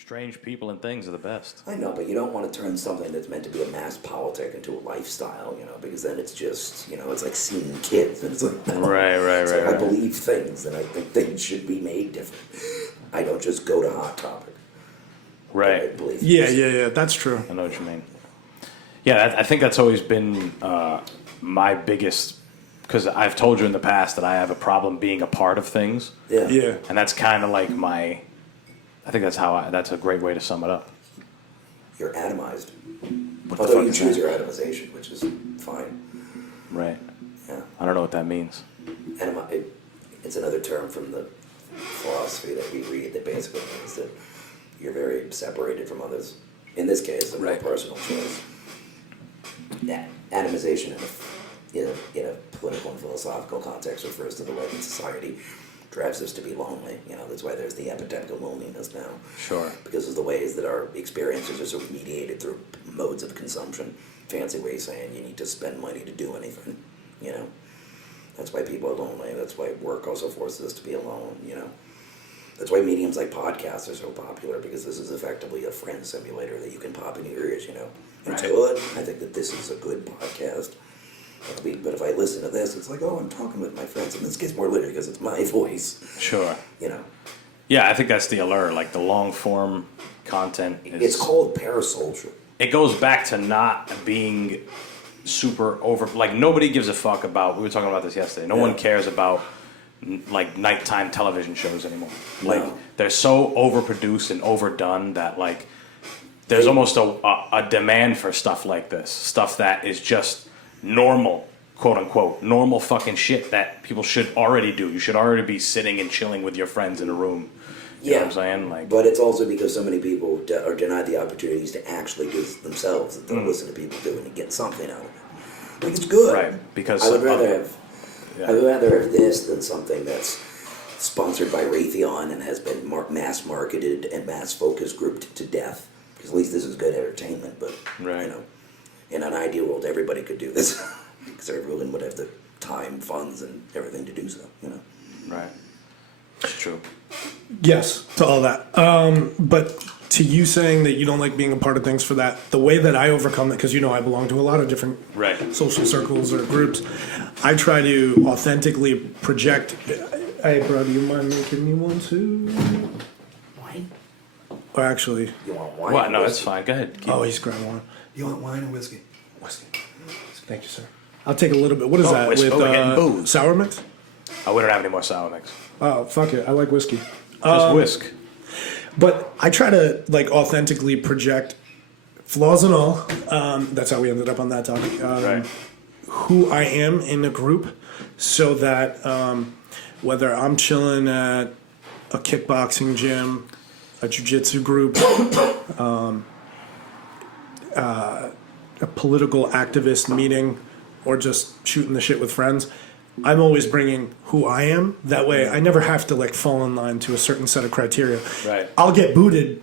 Strange people and things are the best. I know, but you don't want to turn something that's meant to be a mass politic into a lifestyle, because then it's just, it's like seeing kids, and it's like, no. Right. I believe things, and I think things should be made different. I don't just go to Hot Topic. Right. I believe Yeah, that's true. I know what you mean. Yeah, I think that's always been my biggest, because I've told you in the past that I have a problem being a part of things. Yeah. And that's kind of like I think that's a great way to sum it up. You're atomized. What the Although fuck you is choose that? your atomization, which is fine. Right. Yeah. I don't know what that means. It's another term from the philosophy that we read that basically means that you're very separated from others. In this case, a real personal choice. Yeah, atomization in a political and philosophical context refers to the way that society drives us to be lonely. That's why there's the epidemic of loneliness now. Sure. Because of the ways that our experiences are sort of mediated through modes of consumption. Fancy way of saying you need to spend money to do anything. That's why people are lonely. That's why work also forces us to be alone. That's why mediums like podcasts are so popular, because this is effectively a friend simulator that you can pop in your ears. Until I think that this is a good podcast. But if I listen to this, it's like, oh, I'm talking with my friends, and this gets more literally because it's my voice. Sure. Yeah, I think that's the allure. Like the long form content. It's called parasocial. It goes back to not being super over. Like nobody gives a fuck about. We were talking about this yesterday. No one cares about like nighttime television shows anymore. Like they're so overproduced and overdone that like there's almost a demand for stuff like this. Stuff that is just normal, quote unquote, normal fucking shit that people should already do. You should already be sitting and chilling with your friends in a room. You know what I'm saying? Like, but it's also because so many people are denied the opportunities to actually do it themselves that they'll listen to people do it and get something out of it. Like, it's good. Right, because I would rather have this than something that's sponsored by Raytheon and has been mass marketed and mass focus grouped to death. Because at least this is good entertainment. But in an ideal world, everybody could do this because everyone would have the time, funds, and everything to do so. Right. It's true. Yes, to all that. But to you saying that you don't like being a part of things for that, the way that I overcome that, because I belong to a lot of different social circles or groups, I try to authentically project. Hey, bro, do you mind making me one too? Wine? Or actually, You want wine? What? No, it's fine. Go ahead. Keep he's grabbing one. You want wine or whiskey? Whiskey. Thank you, sir. I'll take a little bit. What is that? whiskey. With We're getting booze. sour mix? Oh, we don't have any more sour mix. Oh, fuck it. I like whiskey. Just whisk. But I try to authentically project, flaws and all. That's how we ended up on that topic. Who I am in a group, so that whether I'm chilling at a kickboxing gym, a jiu-jitsu group, a political activist meeting, or just shooting the shit with friends, I'm always bringing who I am. That way I never have to fall in line to a certain set of criteria. Right. I'll get booted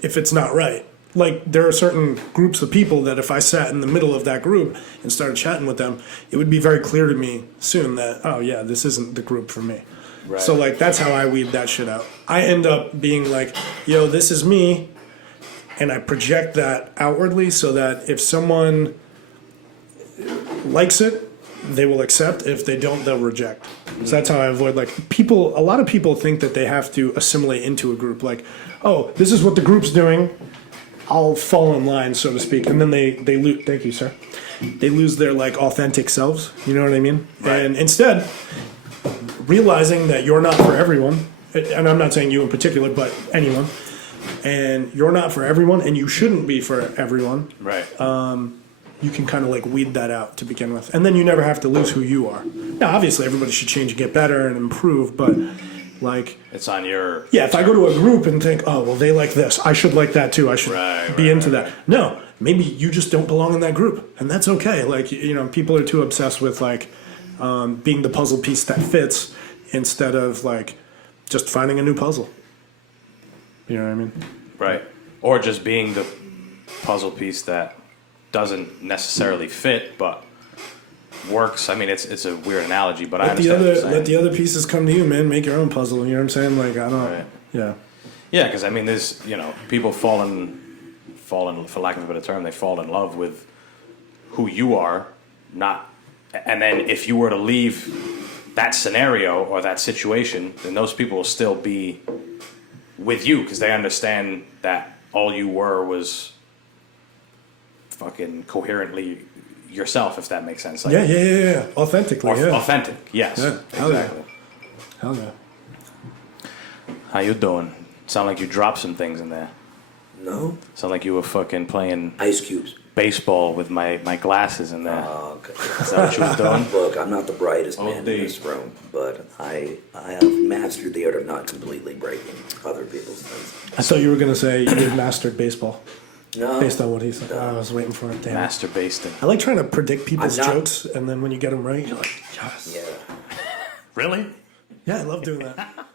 if it's not right. There are certain groups of people that if I sat in the middle of that group and started chatting with them, it would be very clear to me soon that, oh yeah, this isn't the group for me. Right. So that's how I weed that shit out. I end up being like, yo, this is me, and I project that outwardly so that if someone likes it, they will accept. If they don't, they'll reject. So that's how I avoid people. A lot of people think that they have to assimilate into a group. Oh, this is what the group's doing. I'll fall in line, so to speak, and then they lose. Thank you, sir. They lose their authentic selves. You know what I mean? Right. And instead, realizing that you're not for everyone, and I'm not saying you in particular, but anyone, and you're not for everyone, and you shouldn't be for everyone. Right. You can kind of weed that out to begin with. And then you never have to lose who you are. Now, obviously, everybody should change and get better and improve, but it's on your... Yeah, if I go to a group and think, oh, well, they like this, I should like that too, I should be into that. No, maybe you just don't belong in that group, and that's okay. People are too obsessed with, being the puzzle piece that fits instead of, just finding a new puzzle. You know what I mean? Right. Or just being the puzzle piece that doesn't necessarily fit, but works. I mean, it's a weird analogy, but I understand what you're saying. Let the other pieces come to you, man. Make your own puzzle. You know what I'm saying? I don't. Right. Yeah. Yeah, because I mean, there's people fall in, for lack of a better term, they fall in love with who you are, not, and then if you were to leave that scenario or that situation, then those people will still be with you because they understand that all you were was fucking coherently yourself, if that makes sense. Like, yeah. Authentically, yeah. Authentic, yes. Yeah, hell exactly. yeah. Hell yeah. How you doing? Sound like you dropped some things in there. No? Sound like you were fucking playing Ice cubes. baseball with my glasses in there. Oh, okay. Is that what you was doing? Look, I'm not the brightest Oh, man in Dave. this room, but I have mastered the art of not completely breaking other people's things. I thought you were going to say you mastered baseball No. based on what he said. I was waiting for it. Damn. Master basting. I like trying to predict people's I'm not- jokes, and then when you get them right, you're like, yes. Yeah. Really? Yeah, I love doing that.